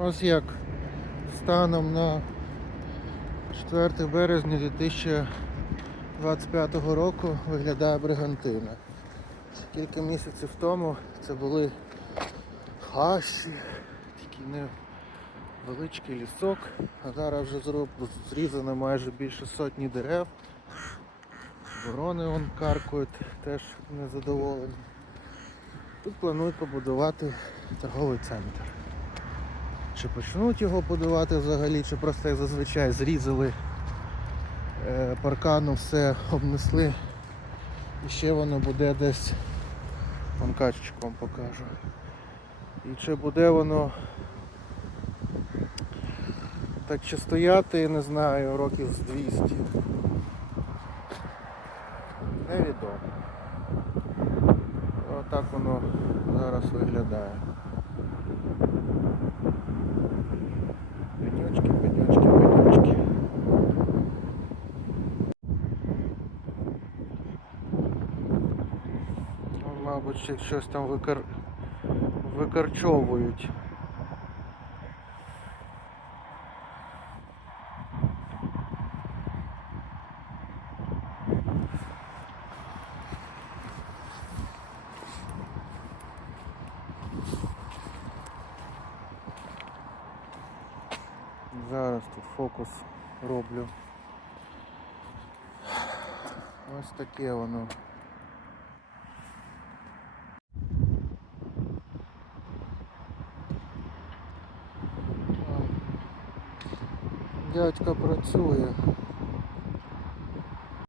Ось як станом на 4 березня 2025 року виглядає бригантина. Кілька місяців тому це були хащі, такий невеличкий лісок, а зараз вже зроб- зрізано майже більше сотні дерев. Ворони вон каркають, теж незадоволені. Тут планують побудувати торговий центр. Чи почнуть його будувати взагалі, чи просто як зазвичай зрізали е, паркану, все обнесли. І ще воно буде десь, вон качечком покажу. І чи буде воно так чи стояти, не знаю, років з 200. Невідомо. Отак воно зараз виглядає. Мабуть, щось там викар... викарчовують. Зараз тут фокус роблю. Ось таке воно. Дядька працює.